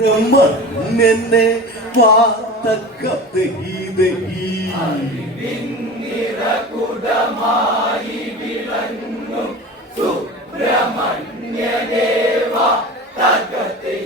ബ്രഹ്മനെ കുടമായി വിളങ്ങും സുബ്രഹ്മണ്യദേവ തകതൈ.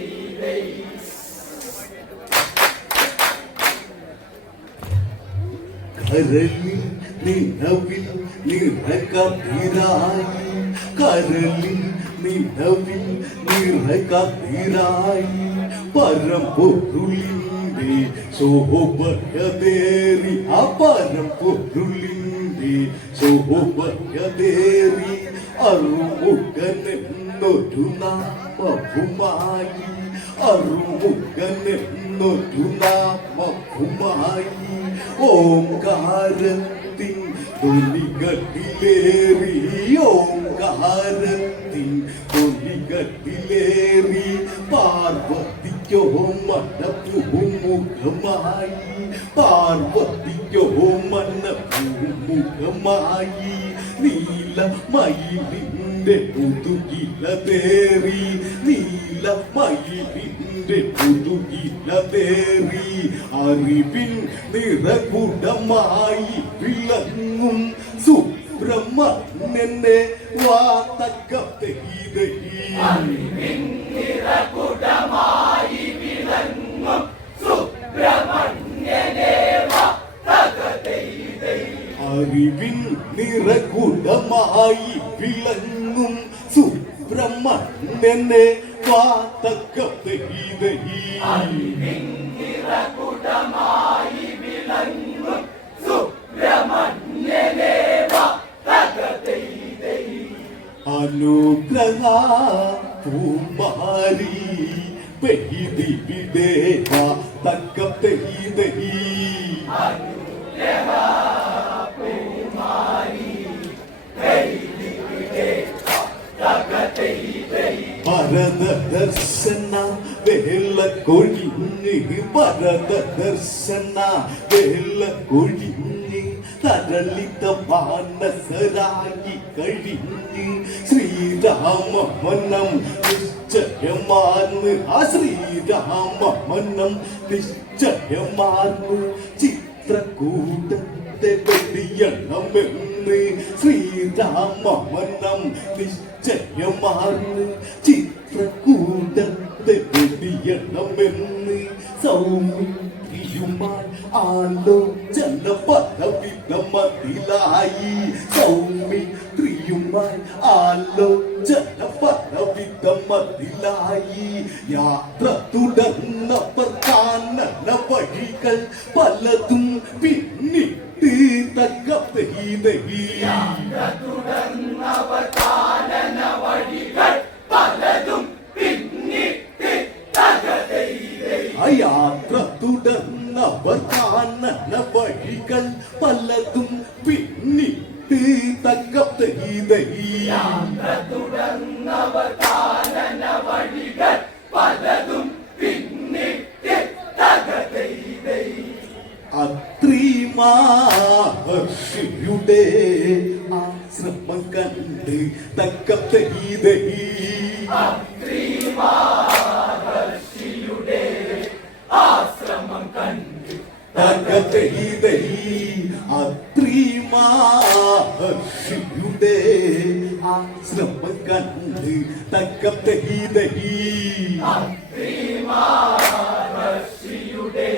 കരളിൽ നിലവിൽ നിറകതിരായി, കരളിൽ നിലവിൽ നിറകതിരായി, പരമ്പൊരുളിന്റെ ശോഭയതേറി, ആ പരമ്പൊരുളിന്റെ ശോഭയതേറി, അറുമുഖനെന്നൊരു നാമവുമായി, അറുമുഖനെന്നൊരു നാമവുമായി, ഓംകാരത്തിൻ തൊലികട്ടിലേറി, ഓംകാരത്തിൻ തൊലികട്ടിലേറി, പാർവതിക്കോ മനപ്പൂമുഖമായി, പാർവതിക്കോ മനപ്പൂമുഖമായി, നീലമയിലിന്റെ പുതുകിലതേറി, നീലമയിലിന്റെ പുതുകിലതേറി, അറിവിൻ നിറകുടമായി വിളങ്ങും സുബ്രഹ്മണ്യനെ വാതകതൈ. അറിവിൻ നിറകുടമായി വിളങ്ങും സുബ്രഹ്മണ്യനെ വാതകതൈ. അറിവിൻ നിറകുടമായി വിളങ്ങും സുബ്രഹ്മണ്യനെ വാതകതൈ. അറിവിൻ നിറകുടമായി വിളങ്ങും സുബ്രഹ്മണ്യനെ വാതകതൈ. അനുഗ്രഹ പൂമാരി പെയ്തിവിടെ വാതകതൈ. അനുഗ്രഹ പൂമാരി പെയ്തിവിടെ വാതകതൈ. ഭരത ദർശന വേല കൊഴിഞ്ഞ്, ഭരത ദർശന വേല കൊഴിഞ്ഞ്, തരളിത മാനസരായി കഴിഞ്ഞ്, ശ്രീരാമമനം നിശ്ചയമാർന്ന്, ആ ശ്രീരാമമനം നിശ്ചയമാർന്ന്, ചിത്രകൂടത്തെ വെടിയണമെന്ന്, ശ്രീരാമമനം നിശ്ചയമാർന്ന്, ചിത്രകൂടത്തെ വെടിയണമെന്ന്, സൗമിത്രിയുമായി ആലോചന പലവിധമതിലായി, സൗമിത്രിയുമായി ആലോചന പലവിധമതിലായി, യാത്ര തുടർന്നവർ കാനന വഴികൾ പലതും പിന്നിട്ട് തകതൈ. യാത്ര തുടർന്നവർ കാനന വഴികൾ പലതും പിന്നിട്ട് തകതൈ. യാത്ര തുടർന്നവർ കാനന വഴികൾ പലതും പിന്നിട്ട് തകതൈ. യാത്ര തുടർന്നവർ കാനന വഴികൾ പലതും പിന്നിട്ട് തകതൈ. അത്രി മഹർഷിയുടെ ആശ്രമം കണ്ട് തകതൈ. അത്രി മഹർഷിയുടെ ആശ്രമം കണ്ട് തകതൈ. അത്രി മഹർഷിയുടെ ആശ്രമം കണ്ട് തകതൈ. അത്രി മഹർഷിയുടെ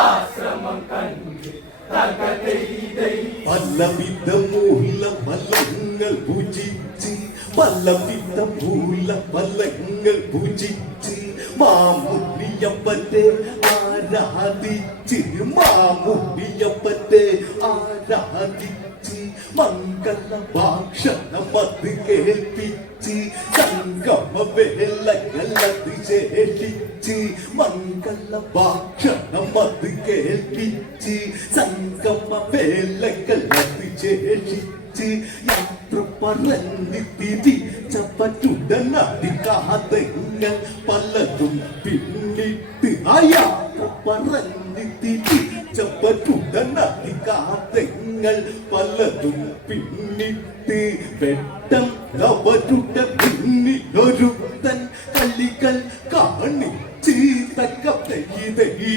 ആശ്രമം കണ്ട് തകതൈ. പലവിധ മൂലഫലങ്ങൾ ഭുജിച്ച്, പലവിധ മൂലഫലങ്ങൾ ഭുജിച്ച്, മാമുനിയപ്പന്റെ ആരാധിച്ച്, മാമുനിയപ്പന്റെ ആരാധിച്ച്, മംഗള ഭാഷണം അത് കേൾപ്പിച്ച്, സംഗമവേളകൾ അത് ശേഷിച്ച്, മംഗള ഭാഷണം അത് കേൾപ്പിച്ച്, സംഗമവേളകൾ അത് ശേഷിച്ച്, യാത്ര പറഞ്ഞ് തിരിച്ചപ്പറ്റുടനടിക്കാതെങ്ങൾ പലതും പിന്നിട്ട്, ആ യാത്ര പറഞ്ഞ് തിരിച്ചപ്പറ്റുടനടിക്കാതെങ്ങൾ പലതും പിന്നിട്ട്, വെട്ടം അവരുടെ പിന്നിലൊരുത്തൻ കളികൾ കാണിച്ച് തക്കത്തെ ഇതഹി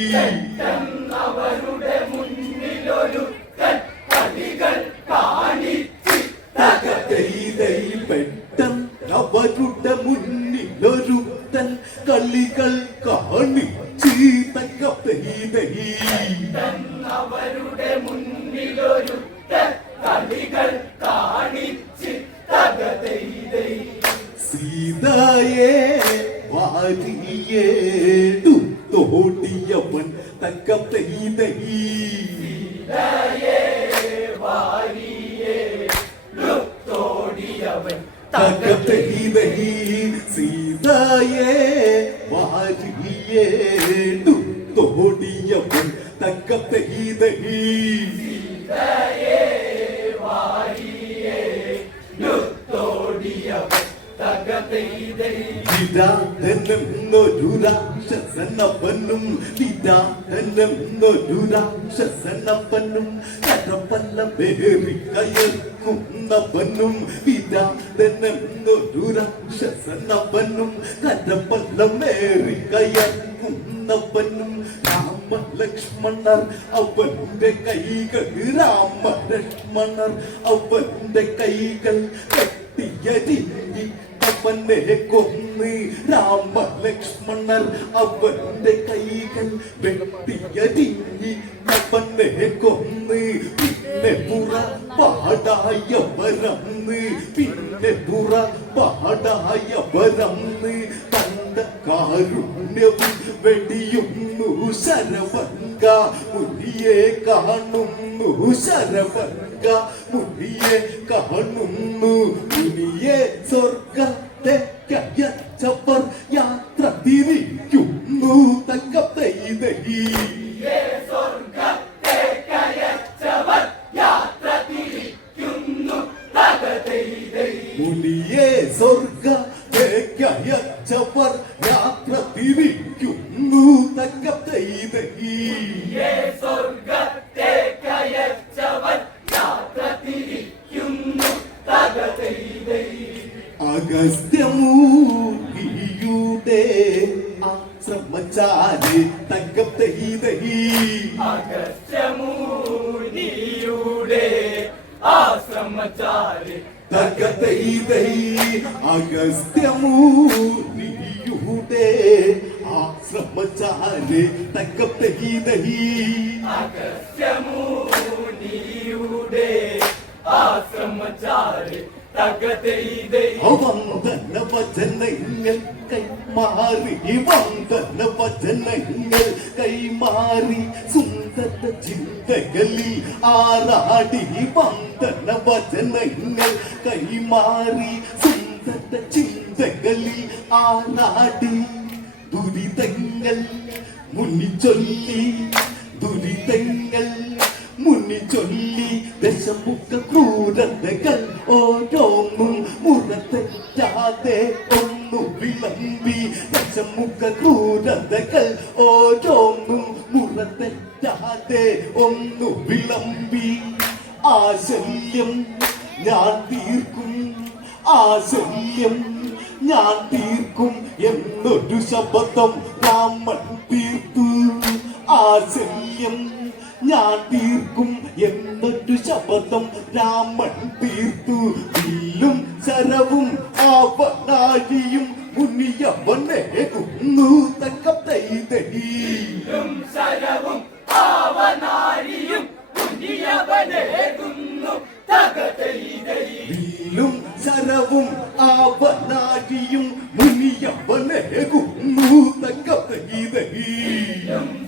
അവരുടെ മുന്നിലൊരുക്കൻ കളികൾ കാണിച്ച് തകർത്ത് പെട്ടെന്നവരുടെ മുന്നിലൊരുത്തൻ കളികൾ കാണിച്ച് തക്കത്തെ ഇതഹി അവരുടെ മുന്നിലൊരുക്കൻ കളികൾ കാണിച്ച് തകർത്ത് സീതയെ വാരിയേടുത്തോടിയവൻ തക്കത്തെ ഇതഹി ോടിയവൻ തക്കത്തെ ഇതഹി സീതയെ വാരിയേടുത്തോടിയവൻ തക്കത്തെ ഇതഹി ോടിയവൻ തകർത്ത് വിരാടനെന്നൊരു രാക്ഷസനപ്പനും വിരാടനെന്നൊരു രാക്ഷസനപ്പനും കരപ്പല്ല വേറി കയർക്കുന്നവനും വിരാടനെന്നൊരു രാക്ഷസനപ്പനും കരപ്പല്ല മേറി കയർക്കുന്നവനും രാമലക്ഷ്മണർ അവന്റെ കൈകൾ രാമലക്ഷ്മണർ അവന്റെ കൈകൾ കെട്ടിയരിഞ്ഞി അവനെ കൊന്ന് രാമലക്ഷ്മണർ അവന്റെ കൈകൾ വെട്ടിയരിഞ്ഞി അവനെ കൊന്ന് പിന്നെ പാടായവരന്ന് പിന്നെ പാടായവരന്ന് കണ്ട കാരുണ്യവും വെടിയുന്നു ശരവങ്ക മുനിയെ കാണുന്നു ശരവങ്ക മുനിയെ കാണുന്നു മുനിയെ സ്വർഗത്തെ കയച്ചവർ യാത്ര തിരിക്കുന്നു തക്കത്തെ ഇതഹി സ്വർഗത്തെ കയച്ചവർ യാത്ര തിരിക്കുന്നു തകർത്ത് മുനിയെ സ്വർഗത്തെ കയച്ചവർ യാത്ര തിരിക്കുന്നു തക്കത്തെ ഇതഹി സ്വർഗത്തെ കയച്ചവർ യാത്ര തിരിക്കുന്നു തകർത്ത് അഗസ്ത്യമൂർത്തിയുടെ ആശ്രമചാരി തക്കത്തെ ഇതഹി അഗസ്ത്യമുനിയുടെ ആശ്രമചാരി തക്കത്തെ ഇതഹി അഗസ്ത്യമൂർത്തിയുടെ ആശ്രമചാരി തക്കത്തെ ഇതഹി അഗസ്ത്യമുനിയുടെ ആശ്രമചാരി തകർത്ത് വന്ദന വചനങ്ങൾ കൈമാറി വന്ദന വചനങ്ങൾ കൈമാറി സുന്ദര ചിന്തകളിൽ ആറാടി വന്ദന വചനങ്ങൾ കൈമാറി സുന്ദര ചിന്തകളിൽ ആറാടി ദുരിതങ്ങൾ മുന്നിച്ചൊല്ലി ദുരിതങ്ങൾ മുന്നിച്ചൊല്ലി ദശമുഖ ക്രൂരതകൾ ഓരോന്നും മുറത്തെറ്റാതെ ഒന്നു വിളമ്പി ദശമുഖ ക്രൂരതകൾ ഓരോന്നും മുറത്തെറ്റാതെ ഒന്നു വിളമ്പി ആശല്യം ഞാൻ തീർക്കും ആശല്യം ഞാൻ തീർക്കും എന്നൊരു ശബ്ദം രാമൻ തീർത്തു ആശല്യം ഞാൻ തീർക്കും എന്നൊരു ശബ്ദം രാമൻ തീർത്തു വില്ലും ശരവും അവനാഴിയും മുനിയവനെ കുന്നു തക്കത്തെ ഇതഹി ശരവും അവനാഴിയും മുനിയവനെ കുന്നു തകർത്ത് വില്ലും ശരവും അവനാഴിയും മുനിയവനെ കുന്നു തക്കത്തെ ഇതഹി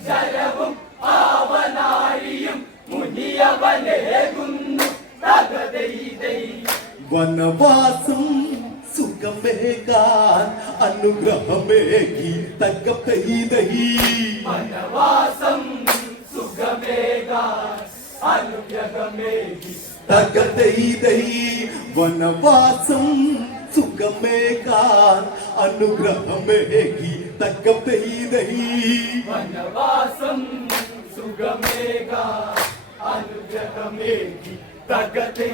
ശരവും അവനാഴിയും മുനിയവനെ കുന്നു തകർത്ത് വനവാസം സുഖമേകാൻ അനുഗ്രഹമേകി തക്കത്തെ ഇതഹി വനവാസം സുഖമേകാൻ അനുഗ്രഹമേകി തക്കത്തെ ഇതഹി വനവാസം സുഖമേകാൻ അനുഗ്രഹമേകി തക്കത്തെ ഇതഹി വനവാസം സുഖമേകാൻ അനുഗ്രഹമേകി തകർത്ത്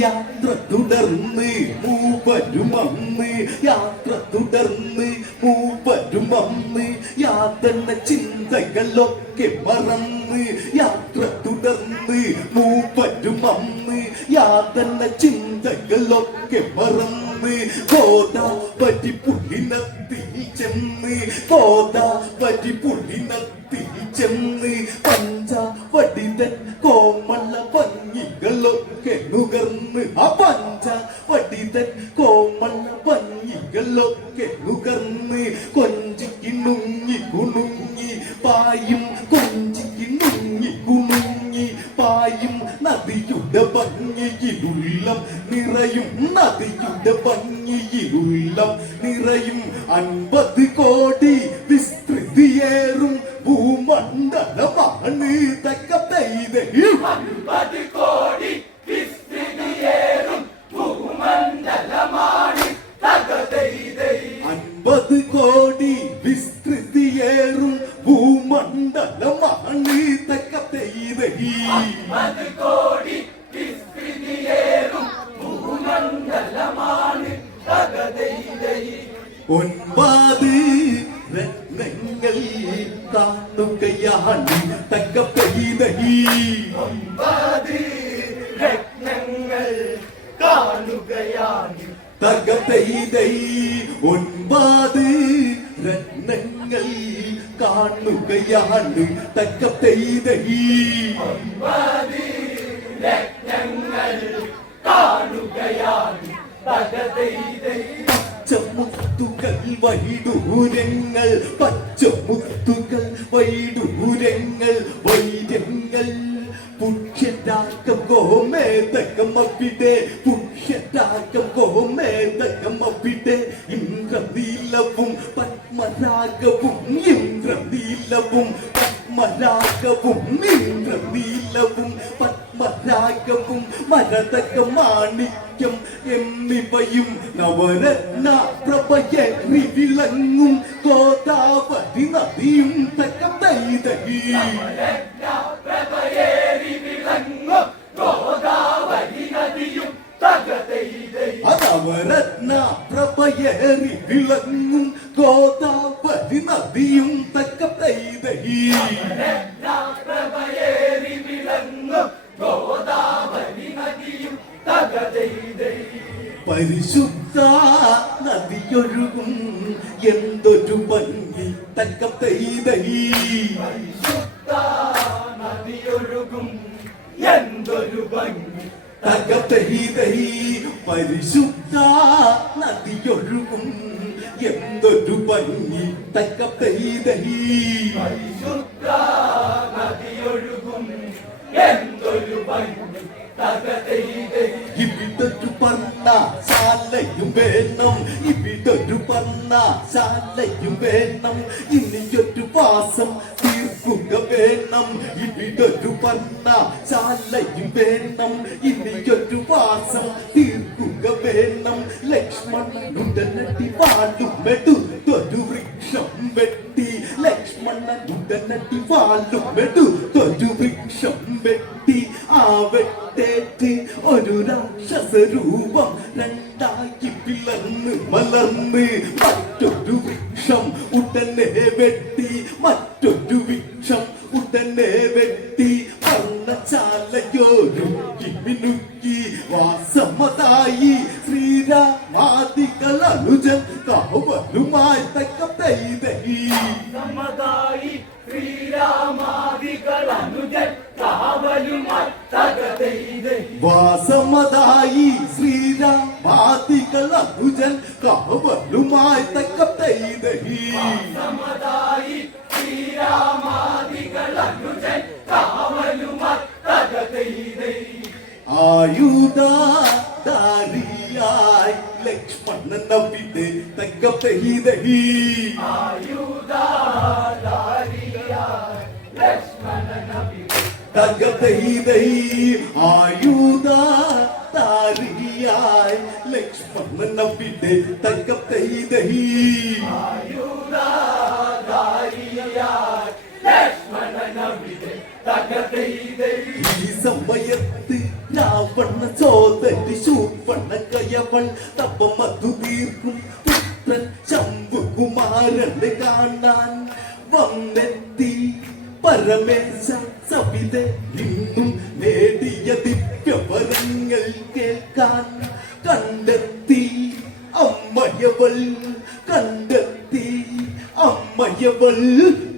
യാത്ര തുടർന്ന് മൂവരുമന്ന് യാത്ര തുടർന്ന് മൂപ്പരും അന്ന് യാതന ചിന്തകളൊക്കെ മറന്ന് യാത്ര തുടർന്ന് മൂപ്പരും അന്ന് യാതന ചിന്തകളൊക്കെ മറന്ന് ഗോദാവരി പുള്ളിനത്തിൽ ചെന്ന് ഗോദാവരി പുള്ളിനത്തിൽ ചെന്ന് പഞ്ചവടിതൻ കോമള ഭംഗികളൊക്കെ നുകർന്ന് ആ പഞ്ചവടിതൻ കോമള ഭംഗികളൊക്കെ നുകർന്ന് കൊഞ്ചിക്ക് നുങ്ങി കുണുങ്ങി പായും കൊഞ്ചിക്ക് നുങ്ങി കുണുങ്ങി പായും നദിയുടെ ഭംഗിയിലുള്ളം നിറയും നദിയുടെ ഭംഗിയിലുള്ളം നിറയും 50 കോടി വിസ്തൃതിയേറും ഭൂമണ്ഡലമാണ് തക്കത്തൈതഹി 50 കോടി വിസ്തൃതിയേറും ഭൂമണ്ഡലമാണ് തകതൈതഹി 50 കോടി വിസ്തൃതിയേറും ഭൂമണ്ഡലമാണ് തക്കത്തൈതഹി 50 കോടി വിസ്തൃതിയേറും ഭൂമണ്ഡലമാണ് തകതൈതഹി 9 രത്നങ്ങൾ കാണുകയാണ് തക്കത്തൈതഹി 9 രത്നങ്ങൾ കാണുകയാണ് തകതൈതൈ 9 രത്നങ്ങൾ കാണുകയാണ് തക്കത്തൈതഹി 9 രത്നങ്ങൾ കാണുകയാണ് തകതൈതൈ പച്ചമുത്തുകൾ വൈഡൂരങ്ങൾ പച്ചമുത്തുകൾ വൈഡൂരങ്ങൾ വൈരങ്ങൾ പുഷ്യരാഗം ഗോമേതകം അവിടെ പുഷ്യരാഗം ഗോമേതകം അവിടെ ഇന്ദ്രനീലവും പത്മരാഗവും ഇന്ദ്രനീലവും പത്മരാഗവും ഇന്ദ്രനീലവും പത്മരാഗവും മരതക മാണിക്യം എന്നിവയും നവരത്ന പ്രഭയേറി വിളങ്ങും ഗോദാവരി നദിയും തക്കത്തൈതഹി പ്രഭയേറി വിളങ്ങും ഗോദാവരി നദിയും തകതൈതൈ നവരത്ന പ്രഭയേറി വിളങ്ങും ഗോദാവരി നദിയും തക്കത്തൈതഹി പ്രഭയേറി വിളങ്ങും ഗോദാവരി നദിയും തകതൈതൈ പരിശുദ്ധ നദിയൊഴുകും എന്തൊരു ഭംഗി തക്കത്തൈതഹി പരിശുദ്ധ നദിയൊഴുകും എന്തൊരു ഭംഗി തകതൈതഹി പരിശുദ്ധ നദിയൊഴുകും എന്തൊരു ഭംഗി തക്കത്തൈതഹി പരിശുദ്ധ നദിയൊഴുകും എന്തൊരു ഭംഗി തകതൈതൈ ഇവിടൊരു പർണശാലയും വേണം ഇവിടൊരു പർണശാലയും വേണം ഇനിയൊരു വാസം തീർക്കുക വേണം ഇവിടൊരു പർണശാലയും വേണം ഇനിയൊരു വാസം തീർക്കുക വേണം ലക്ഷ്മണനുടനടി വാളുമെടുത്തൊരു വൃക്ഷം വെട്ടി ലക്ഷ്മണനുടനടി വാളുമെടുത്തൊരു വൃക്ഷം വെട്ടി ആ വെട്ടേറ്റ് ഒരു രാക്ഷസ രൂപം രണ്ടാക്കി പിളർന്ന് മലർന്ന് മറ്റൊരു വൃക്ഷം ഉടനെ വെട്ടി മറ്റൊരു വൃക്ഷം ഉടനെ വെട്ടി പർണശാലയോരുക്കി മിനുക്കി വാസമതായി ശ്രീരാമാദികൾ അനുജൻ കാവലുമായി തക്കത്തൈതഹി സമതായി ശ്രീരാമാദികൾ അനുജൻ കാവലുമായി തകതൈതൈ വാസമതായി ശ്രീരാമാദികൾ അനുജൻ കാവലുമായി തക്കത്തൈതഹി സമതായി ശ്രീരാമാദികൾ അനുജൻ കാവലുമായി തകതൈതൈ ആയുധാരിയായി ലക്ഷ്മണൻ അവിടെ തക്കത്തൈതഹി ആയുധാരിയായി ലക്ഷ്മണനബി തകതൈതൈ ആയുധാരിയായി ലക്ഷ്മണൻ അവിടെ തക്കത്തൈതഹി ആയുധാരിയായി ലക്ഷ്മണനബി തകതൈതൈ ഈ സമയത്ത് രാവണ സോദരി ശൂർപ്പണ കയവൾ തപമതു തീർക്കും പുത്രൻ ശംഭുകുമാരൻ വന്നെത്തി പരമേശ സവിതെ നിന്നും നേടിയ ദിവ്യവരങ്ങൾ കേൾക്കാൻ കണ്ടെത്തി അമ്മയവൾ കണ്ടെത്തി അമ്മയവൾ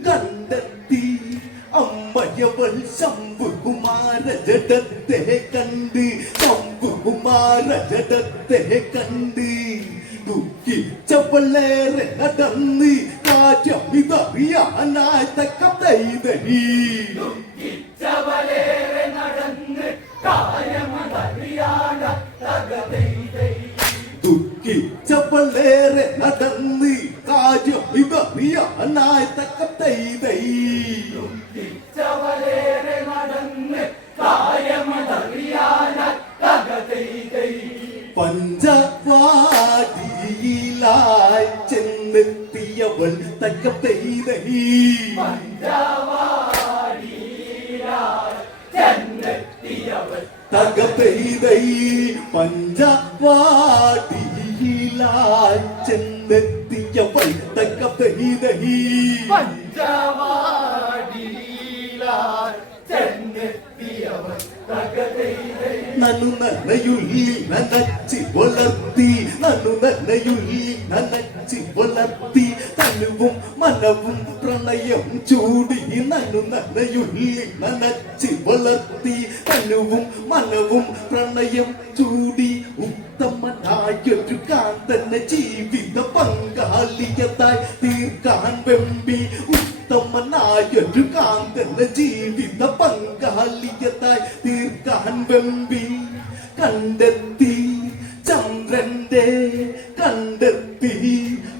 കണ്ടെത്തി അമ്മയവൾ ശംഭുകുമാര ജഡത്തെ കണ്ട് ശംഭുകുമാര ജഡത്തെ കണ്ട് ദുഃഖിച്ചവളേറെ നടന്ന് കാര്യമിതറിയാനായി തക്കതൈതഹി ദുഃഖിച്ചവളേറെ നടന്ന് കാര്യമതറിയാനായി തകതൈതൈ ദുഃഖിച്ചവളേറെ നടന്ന് കാര്യമിതറിയാനായി തക്കതൈതൈ ദുഃഖിച്ചവളേറെ നടന്ന് കാര്യമതറിയാനായി തകതൈതൈ പഞ്ചവാടിയിലായി ചെന്നെത്തിയവൾ തക്കതൈതഹി പഞ്ചവാടിയിലായി ചെന്നെത്തിയവൾ തകതൈതൈ പഞ്ചവാടിയിലായി ചെന്നെത്തിയവൾ തക്കതൈതഹി പഞ്ചവാടിയിലായി ചെന്നെത്തിയവൾ തകതൈതൈ നനു നനയുള്ളി നനച്ചി വളർത്തി നനു നനയുള്ളി നനച്ചി വളർത്തി തനുവും മനവും പ്രണയം ചൂടി നനു നനയുള്ളി നനച്ചി വളർത്തി തനുവും മനവും പ്രണയം ചൂടി ഉത്തമനായൊരു കാന്തന്റെ ജീവിത പങ്കാളിയതായി തീർക്കാൻ വെമ്പി ഉത്തമനായൊരു കാന്തന്റെ ജീവിത പങ്കാളിയതായി തീർക്കാൻ വെമ്പി കണ്ടെത്തി ചന്ദ്രന്റെ കണ്ടെത്തി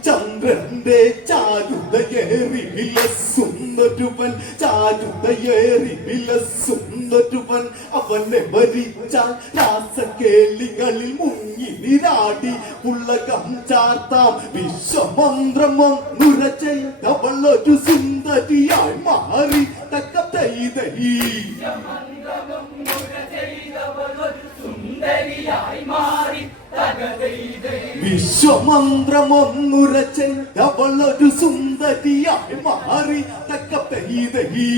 ചന്ദ്രന്റെ ചാരുതയേറി വിലസുന്നൊരുവൻ ചാരുതയേറി വിലസുന്നൊരുവൻ അവനെ ഭരിച്ചാൽ രാസകേളികളിൽ മുങ്ങി നിരാടി പുള്ളകം ചാർത്താം വിശ്വമന്ത്രമൊന്നുരച്ചവളൊരു സുന്ദരിയായി മാറി തക്കതൈതഹി സുന്ദരിയായി മാറി തകതൈതൈ വിശ്വമന്ത്രമൊന്നുരച്ചവളൊരു സുന്ദരിയായി മാറി തക്കതൈതഹി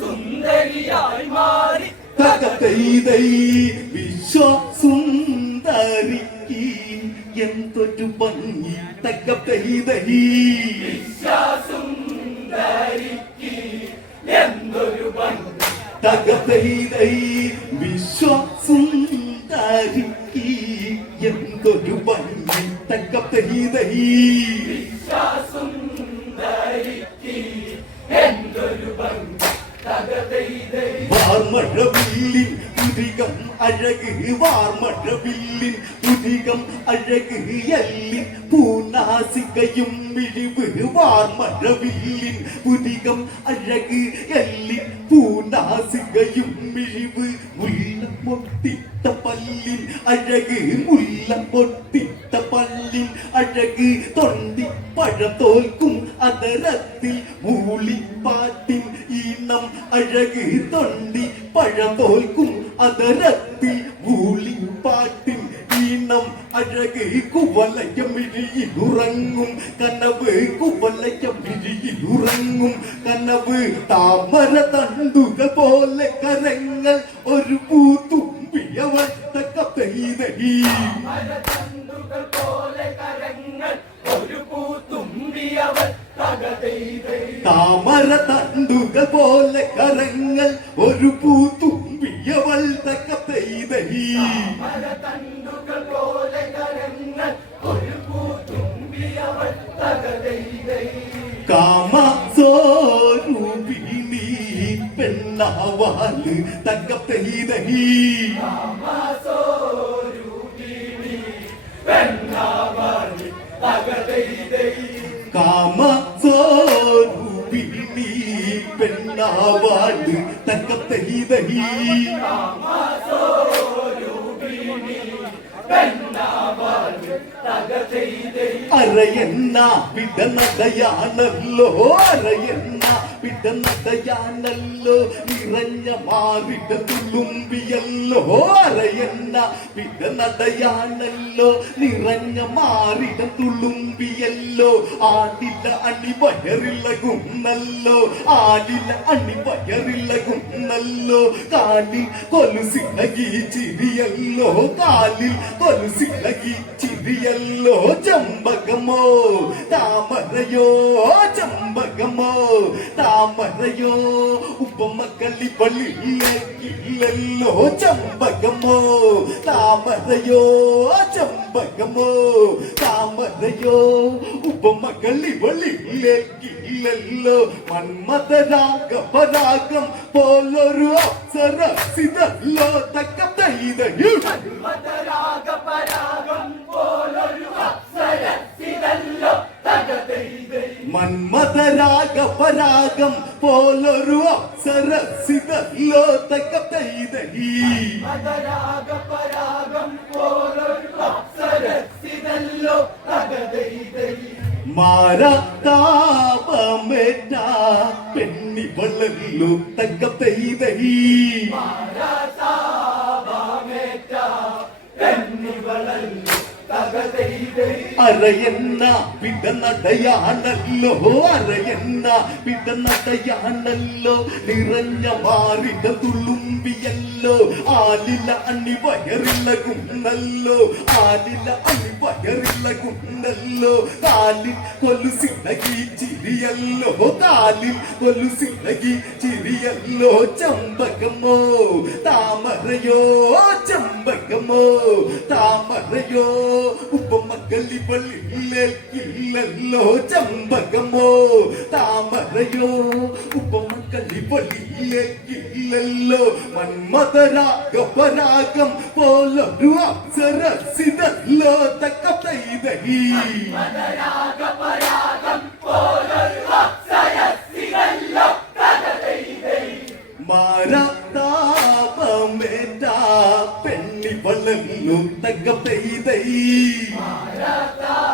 സുന്ദരിയായി മാറി തകതൈതൈ വിശ്വസുന്ദരിക്ക് എന്തൊരു ഭംഗി തകതൈതൈ സുന്ദരിക്ക് എന്തൊരു ഭംഗി തകതൈതൈ വിശ്വസുന്ദരിക്ക് എന്തൊരു ഭംഗി തകതൈതൈ സുന്ദരിക്ക് എന്തൊരു ഭംഗി തകതൈതൈ വാർമഴവില്ലിൻ പുരികം അഴക് വാർമഴവില്ലിൻ പുരികം അഴക് എല്ലിൻ പൂനാസികയും മിഴിവ് വാർമഴവില്ലിൻ പുരികം അഴക് എല്ലിൻ പൂനാസികയും മിഴിവ് മുല്ല പൊട്ടിട്ട പല്ലിൻ അഴക് മുല്ല പൊട്ടിട്ട പല്ലിൻ അഴക് തൊണ്ടി പഴം തോൽക്കും അതരത്തിൽ മൂളിപ്പാട്ടിൻ ഈണം അഴക് തൊണ്ടി പഴം തോൽക്കും അതരത്തിൽ മൂളിപ്പാട്ടിൻ ഈണം അഴക് കുവലയമിഴിയിലുറങ്ങും കനവ് കുവലയമിഴിയിലുറങ്ങും കനവ് താമര തണ്ടുകൾ പോലെ കരങ്ങൾ ഒരു പൂത്തുമ്പിയവൾ തക്കതൈതഹി മരതണ്ടുകൾ പോലെ കരങ്ങൾ ഒരു പൂത്തുമ്പിയവൾ തകതൈതൈ താമര തണ്ടുകൾ പോലെ കരങ്ങൾ ഒരു പൂത്തുമ്പിയവൾ തക്കതൈതഹി മരതണ്ടുകൾ പോലെ കരങ്ങൾ ഒരു പൂത്തുമ്പിയവൾ തകതൈതൈ കാമസ്വരൂപിണി പെണ്ണാവാല് തക്കതൈതഹി കാമസ്വരൂപിണി പെണ്ണാവാല് തകതൈതൈ കാമസ്വരൂപിണി പെണ്ണാവാല് തക്കതൈതഹി കാമസ്വരൂപിണി പെണ്ണാവാല് തകതൈതൈ അരയന്ന വിടനടയാണല്ലോ അരയന്ന പിടനടയാണല്ലോ നിറഞ്ഞ മാറിട തുളുമ്പിയല്ലോ അരയന്ന പിടനടയാണല്ലോ നിറഞ്ഞ മാറിട തുളുമ്പിയല്ലോ ആടില്ല അണിവയറിളകുന്നല്ലോ ആടില്ല അണിവയറിളകുന്നല്ലോ കാലിൽ കൊലുസിളകി ചിരിയല്ലോ കാലിൽ കൊലുസിളകി ചിരിയല്ലോ ചമ്പകമോ താമരയോ ചമ്പകമോ താമരയോ ഉപമകളി പള്ളിയില്ലല്ലോ ചമ്പകമോ താമരയോ ചമ്പകമോ താമരയോ ഉപമകളി പള്ളിയില്ലല്ലോ മന്മഥരാഗപരാഗം പോലൊരു അപ്സരസിതല്ലോ തക്കതൈതയും മന്മഥരാഗപരാഗം പോലൊരു അപ്സരസിതല്ലോ തകതൈതൈ മന്മഥരാഗപരാഗം പോലൊരു അപ്സരസിതല്ലോ തക്കതൈതയി മന്മഥരാഗപരാഗം പോലൊരു അപ്സരസിതല്ലോ തകതൈതൈ മാരതാപമേറ്റ പെണ്ണിവളല്ലോ തക്കതൈതയി മാരതാപമേറ്റ പെണ്ണിവളല്ലോ തകതൈതൈ അരയന്ന പിടനടയാണല്ലോ അരയന്ന പിടനടയാണല്ലോ നിറഞ്ഞ മാറിട തുളുമ്പിയല്ലോ ആലില അണിവയറിളകുന്നല്ലോ ആലില അണിവയറിളകുന്നല്ലോ കാലിൽ കൊലുസിളകി ചിരിയല്ലോ കാലിൽ കൊലുസിളകി ചിരിയല്ലോ ചമ്പകമോ താമരയോ ചമ്പകമോ താമരയോ ഉപമകളി പള്ളിയില്ലല്ലോ ചമ്പകമോ താമരയോ ഉപമകളി പള്ളിയില്ലല്ലോ മന്മഥരാഗപരാഗം പോലൊരു അപ്സരസിതല്ലോ തക്കതൈതയി മന്മഥരാഗപരാഗം പോലൊരു അപ്സരസിതല്ലോ തകതൈതൈ മാരതാപമേറ്റ പെണ്ണിവളല്ലോ തക്കതൈതൈ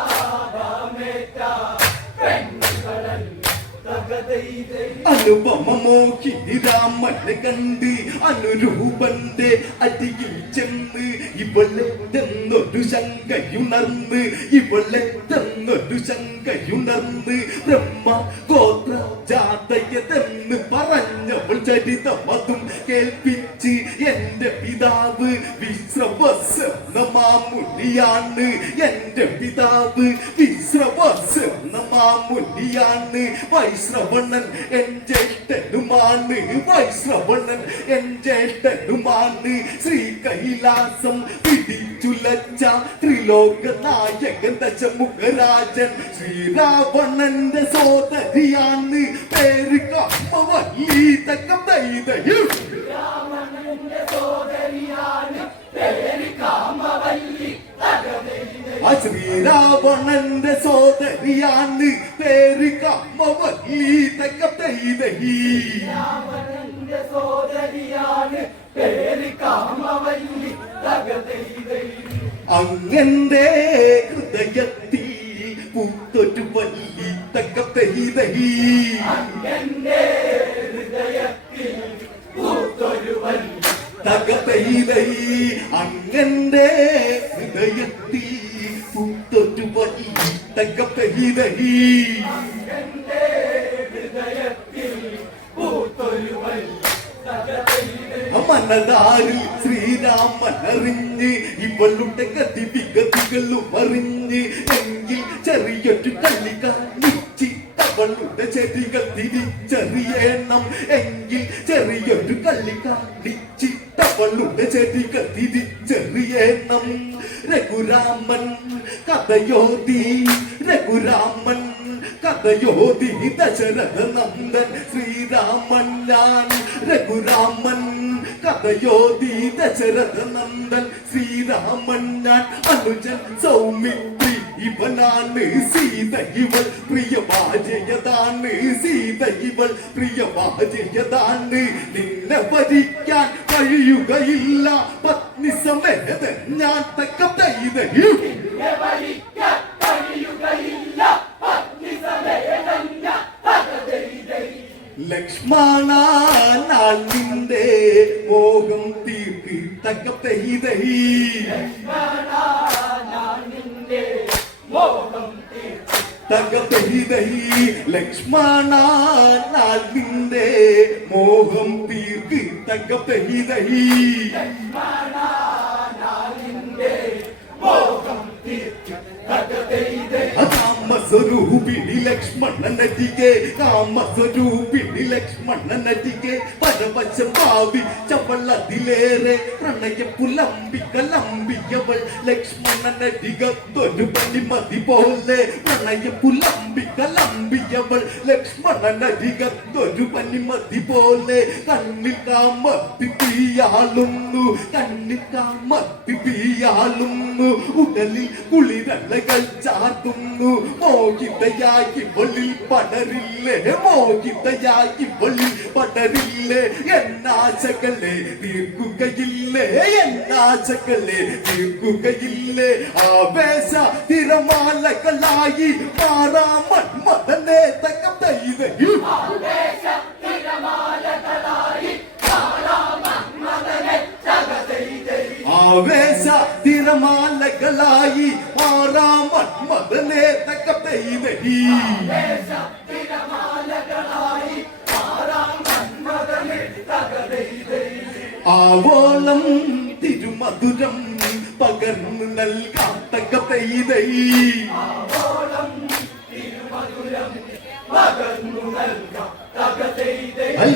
മാരതാപമേറ്റ പെണ്ണിവളല്ലോ തകതൈതൈ അനുപമമോഹിരാമനെ കണ്ട് അനുരൂപന്റെ അരികിൽ ചെന്ന് ഇവളെ തെന്നൊരു ശങ്കയുണർന്ന് ഇവളെ തെന്നൊരു ശങ്കയുണർന്ന് ബ്രഹ്മ ഗോത്ര ജാതയതെന്ന് പറഞ്ഞവൾ ചരിതമതും കേൾപ്പിച്ച് എന്റെ പിതാവ് വിശ്രവസ് എന്ന മാമുനിയാണ് എന്റെ പിതാവ് വിശ്രവസ് എന്ന മാമുനിയാണ് വൈശ്രവണൻ എൻ ജ്യേഷ്ഠനുമാണ് വൈശ്രവണൻ എൻ ജ്യേഷ്ഠനുമാണ് ശ്രീ കൈലാസം പിടിച്ചുലച്ച ത്രിലോക നായകൻ ദശമുഖരാജൻ ശ്രീരാവണന്റെ സോദരിയാണ് പേര് കാമവല്ലി തക്കതൈതയും രാവണന്റെ സോദരിയാണ് പേര് കാമവല്ലി തകതൈതൈ ആ ശ്രീരാവണന്റെ സോദരിയാണ് പേര് കാമവല്ലി തക്കതൈതയി രാവണന്റെ സോദരിയാണ് പേര് കാമവല്ലി തകതൈതൈ അങ്ങന്റെ ഹൃദയത്തിൽ പൂത്തൊരു വല്ലി തക്കതൈതയി എന്റെ ഹൃദയത്തിൽ പൂത്തൊരു വല്ലി തകതൈതൈ അങ്ങന്റെ ഹൃദയത്തിൽ പൂത്തൊരു വല്ലി തക്കതൈതയി എന്റെ ഹൃദയത്തിൽ പൂത്തൊരു വല്ലി തകതൈതൈ മനതാരിൽ ശ്രീരാമനറിഞ്ഞ് ഇവളുടെ ഗതിവിഗതികളും അറിഞ്ഞ് എങ്കിൽ ചെറിയൊരു കള്ളി കാണിച്ച് അവളുടെ ചെടികൾ തിരിച്ചറിയണം എങ്കിൽ ചെറിയൊരു കള്ളി കാണിച്ച് അവളുടെ ചെടികൾ തിരിച്ചറിയണം രഘുരാമൻ കഥയോതി രഘുരാമൻ കഥയോതി ദശരഥ നന്ദൻ ശ്രീരാമൻ ഞാൻ രഘുരാമൻ കഥയോതി ദശരഥ നന്ദൻ ശ്രീരാമൻ ഞാൻ അനുജൻ സൗമിത്രി ഇവനാണ് സീത ഇവൾ പ്രിയ ഭാര്യയതാണ് സീത ഇവൾ പ്രിയ ഭാര്യയതാണ് നിന്നെ ഭരിക്കാൻ കഴിയുകയില്ല പത്നി സമേത ഞാൻ തക്കതൈതയും നിന്നെ ഭരിക്കാൻ കഴിയുകയില്ല പത്നി സമേതം ഞാൻ തകതൈതൈ ലക്ഷ്മണ നാൾ നിന്റെ മോഹം തീർക്കി തകത്തെ ലക്ഷ്മണ നാൾ നിന്റെ മോഹം തീർക്കി തകത്തെ കാമസ്വരൂപിണി ലക്ഷ്മണനടികെ കാമസ്വരൂപിണി ലക്ഷ്മണനടികെ പരവശം ഭാവി ചവളതിലേറെ പ്രണയ പുലമ്പിക്കലമ്പിയവൾ ലക്ഷ്മണനടികത്തൊരു പണിമതി പോലെ പ്രണയ പുലമ്പിക്കലമ്പിയവൾ ലക്ഷ്മണനടികത്തൊരു പണിമതി പോലെ കണ്ണിൽ കാമത്തി തീയാളുന്നു കണ്ണിൽ കാമത്തി തീയാളുന്നു ഉടലിൽ കുളിരലകൾ ചാർത്തുന്നു മോഹിതയായി വെളിൽ പടരില്ലേ മോഹിതയായി വെളിൽ പടരില്ലേ എന്നാശകളെ തീർക്കുകയില്ലേ എന്നാശകളെ തീർക്കുകയില്ലേ ആവേശ തിരമാലകളായി മാറാമൻ മതനെ തകതൈതേ ആവേശ തിരമാലകളായി മാറാമൻ മതനെ തകതൈതേ ആവോളം തിരുമധുരം പകർന്നു നൽകാത്ത കഥയിതൈ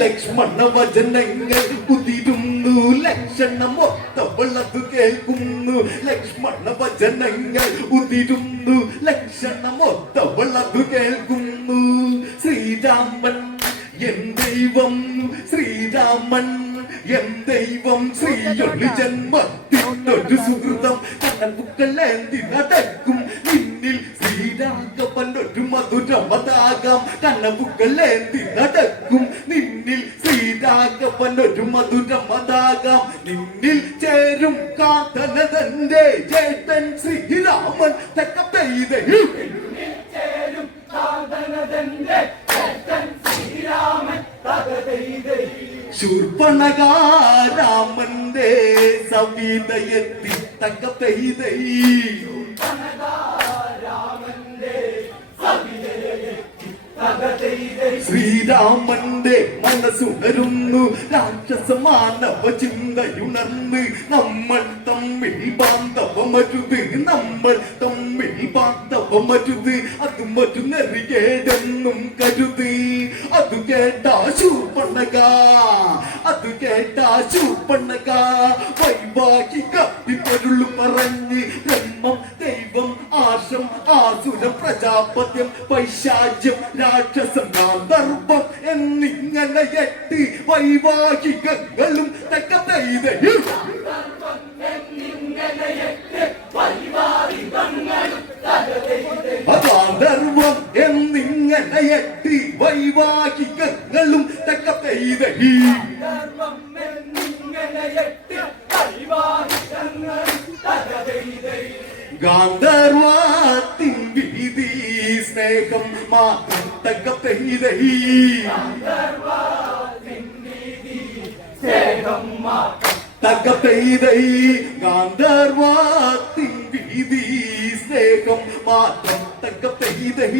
ലക്ഷ്മണ വചനങ്ങൾ കുതിരുന്നു ലക്ഷണമൊത്തവളതു കേൾക്കുന്നു ലക്ഷ്മണ വചനങ്ങൾ ഉതിരുന്നു ലക്ഷണമൊത്തവളതു കേൾക്കുന്നു ശ്രീരാമൻ എൻ ദൈവം ശ്രീരാമൻ എൻ ദൈവം ശ്രീയൊരു ജന്മത്തിനൊരു സുഹൃതം കണ്ണുക്കളേന്തി നടക്കും നിന്നിൽ ശ്രീരാഘവൻ ഒരു മധുരമതാകാം കണ്ണുക്കളേന്തി നടക്കും നിന്നിൽ ശ്രീരാഘവൻ ഒരു മധുരമതാകാം നിന്നിൽ ചേരും കാതനതന്റെ ചേട്ടൻ ശ്രീരാമൻ തക്കപ്പെയ്തേ ശൂർപ്പണകാരാമന്റെ സവിതയത്തി തക്കപ്പെയ്തൈ ശ്രീരാമന്റെ മനസ്സുണരുന്നു രാക്ഷസ മാനവ ചിന്തയുണർന്ന് നമ്മൾ തമ്മിൽ ബാന്ധവമരുത് നമ്മൾ തമ്മിൽ ബാന്ധവമരുത് അത് മരുന്നെറിയേടെന്നും കരുത് അത് കേട്ടാ ശൂർപ്പണക അത് കേട്ടാ ശൂർപ്പണക വൈവാഹിക പൊരുള് പറഞ്ഞ് ബ്രഹ്മം ദൈവം ആശം ആസുരം പ്രജാപത്യം പൈശാചം രാക്ഷസം ഗാന്ധർവം എന്നിങ്ങനെ 8 വൈവാഹികങ്ങളും തക്കപ്പെയ്തേ ഗാന്ധർവം എന്നിങ്ങനെ 8 വൈവാഹികങ്ങളും തക്കപ്പെയ്തേ ഗാന്ധർവാത്തിൻ വിധി സ്നേഹം മാത്രം തകപ്പെയ്തൈ തകപ്പെയ്തൈ ഗാന്ധർവാത്തിൻ വിധി സ്നേഹം മാത്രം തകപ്പെയ്തൈ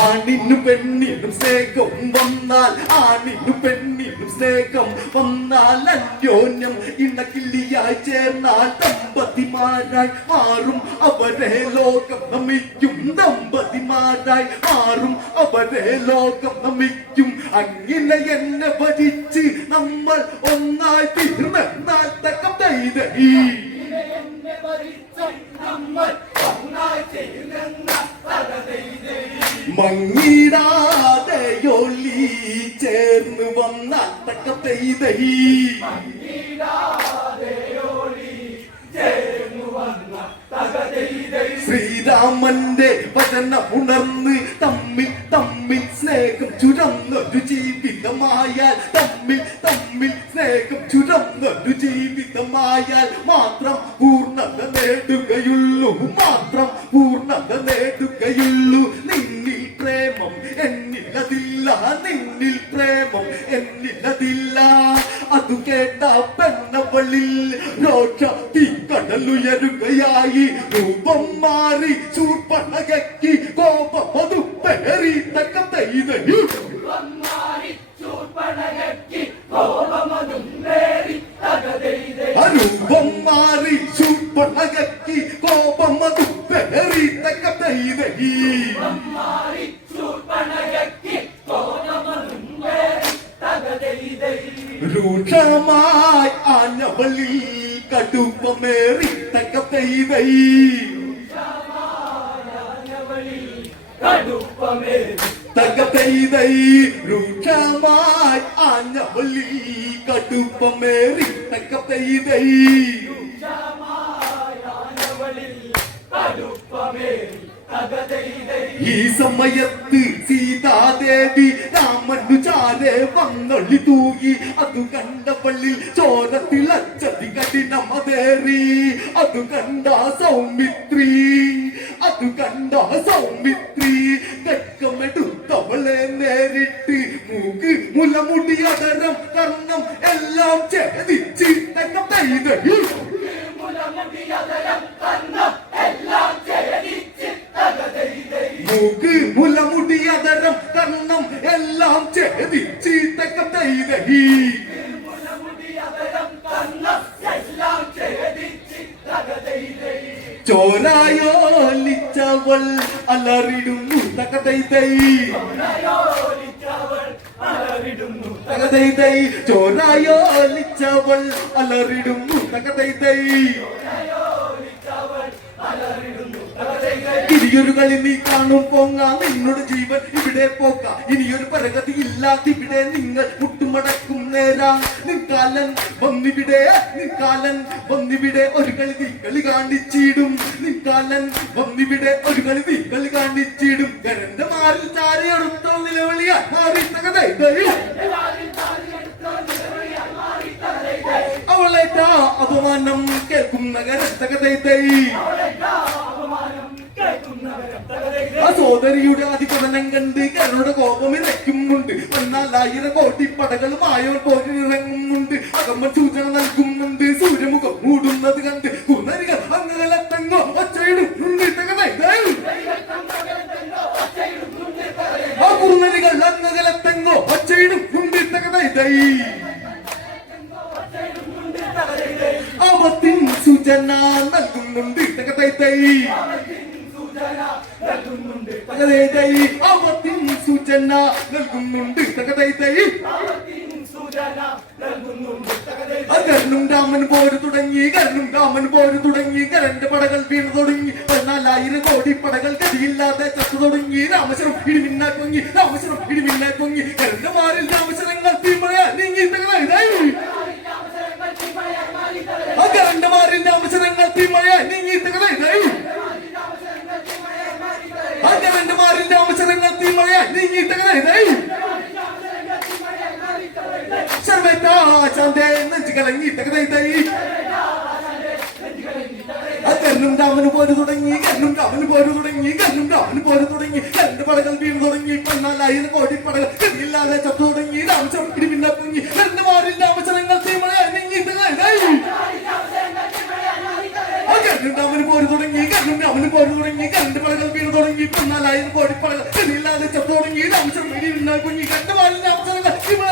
ആണിനും പെണ്ണിനും സ്നേഹം വന്നാൽ ആണിനും പെണ്ണിനും സ്നേഹം വന്നാൽ അന്യോന്യം ഇണക്കിള്ളിയായി ചേർന്നാൽ ദമ്പതിമാരായി മാറും അവരെ ലോകം നമിക്കും ദമ്പതിമാരായി മാറും അവരെ ലോകം നമിക്കും അങ്ങനെ എന്നെ ഭരിച്ച് നമ്മൾ ഒന്നായി തീർന്നാൽ തകപ്പെയ്തൈ മങ്ങിടാതെയൊലി ചേർന്ന് വന്ന തക്കപ്പെയ്തൈ ശ്രീരാമന്റെ വചനം ഉണർന്ന് തമ്മിൽ തമ്മിൽ സ്നേഹം ചുരന്നൊരു ജീവിതമായാൽ തമ്മിൽ തമ്മിൽ സ്നേഹം ചുരന്നൊരു ജീവിതമായാൽ മാത്രം പൂർണ്ണത നേടുകയുള്ളൂ മാത്രം പൂർണ്ണ രോക്ഷ തീ കടലുയരുകയായി രൂപം മാറി ചൂർപ്പണകി കോപം അതുപ്പേറി തക്കത്തൈതയും രൂപം മാറി ചൂർപ്പണകി കോപം അതുപ്പേറി തക്കത്തൈതയി രൂക്ഷമായി ആഞ്ഞവളിൽ കടുപ്പമേറി തക്കത്തൈതൈ തകതൈതൈ രൂക്ഷമായി ആഞ്ഞവളിൽ കടുപ്പമേറി തക്കത്തൈതൈ ഈ സമയത്ത് സീതാദേവി രാമനു ചാരെ വന്നൊളി തൂകി അതു കണ്ടവളിൽ ചോരത്തിളച്ചതി കഠിനമതേറി അതു കണ്ട സൗമിത്രി അതു കണ്ട സൗമിത്രി തെക്കമെടുത്തവളെ നേരിട്ട് മൂക്ക് മുലമുടി അടരം കർണം എല്ലാം ഛേദിച്ച് തക്കത്തൈതൈ മൂക്ക് മുലമുടി അതരം കർണം എല്ലാം ഛേദിച്ച് തക്കത്തൈതൈ ചോരായോലിച്ചവൾ അലറിടുന്നു തകതൈതൈ തകതൈതൈ ചോരായോലിച്ചവൾ അലറിടുന്നു തകതൈതൈ ഇനിയൊരു കളി നീ കാണും പോങ്ങ നിന്നോട് ജീവൻ ഇവിടെ പോക്ക ഇനിയൊരു പരഗതി ഇല്ലാതിവിടെ നിങ്ങൾ മുട്ടുമടക്കും നേരാ നിൻകാലൻ വന്നിവിടെ ഒരു കളി നീ കളി കാണിച്ചിടും നിൻകാലൻ വന്നിവിടെ ഒരു കളി നീ കളി കാണിച്ചിടും കരന്റെ മാറിൽ ചാരയെടുത്തോ നിലവിളിയാ മാറി തകതൈതയും അവളേറ്റാ അപമാനം കേൾക്കും നഗരം തകതൈതൈ ആ സോദരിയുടെ അതികടനം കണ്ട് കരുണയുടെ കോപം ഇരയ്ക്കുന്നുണ്ട് എന്നാൽ 1000 കോടി പടകളും ആയോർ പോരിറങ്ങുന്നുണ്ട് അകമ്മൻ സൂചന നൽകുന്നുണ്ട് സൂര്യമുഖം മൂടുന്നത് കണ്ട് കുന്നരികൾ അങ്ങനെത്തങ്ങോ ഒച്ചയിടും ആ കുന്നരികൾ അങ്ങനെത്തങ്ങോ ഒച്ചയിടും തകതൈതൈ ആപത്തിൻ സൂചന നൽകുന്നുണ്ട് തകതൈതൈ ആപത്തിൻ സൂചന നൽകുന്നുണ്ട് തകതൈതൈ കർണും രാമൻ പോര് തുടങ്ങി കരന്റെ പടകൾ വീണു തുടങ്ങി 14,000 കോടി പടകൾ ഗതിയില്ലാതെ ചത്തു തുടങ്ങി രാമശരം ഇടിമിന്നായി പൊങ്ങി കരന്റെ മാറിൽ രാമശരങ്ങൾ തീമഴ നീങ്ങി തകതൈതൈ കരന്റെ മാറിൽ രാമശരങ്ങൾ തീമഴ നീങ്ങി തകതൈതൈ കരന്റെ മാറിൽ രാമശരങ്ങൾ തീമഴ നീങ്ങി തകതൈതൈ ശർവേറ്റാ ചാന്തേ നെഞ്ചു കലങ്ങി തകതൈതൈ കർണും രാമന് പോര് തുടങ്ങി കരന്റെ പടകൾ വീണു തുടങ്ങി 14,000 കോടി പടകൾ ഗതിയില്ലാതെ ചത്തു തുടങ്ങി രാമചരം ഇടിമിന്നായി പൊങ്ങി കരന്റെ മാറിൽ രാമചരങ്ങൾ തീമഴ നീങ്ങി തകതൈതൈ രാമന് പോര് തുടങ്ങി കരന്റെ പടകൾ വീണു തുടങ്ങി 14,000 കോടി പടകൾ ഗതിയില്ലാതെ ചത്തു തുടങ്ങി രാമചരം ഇടിമിന്നായി പൊങ്ങി കരന്റെ മാറിൽ രാമചരങ്ങൾ തീമഴ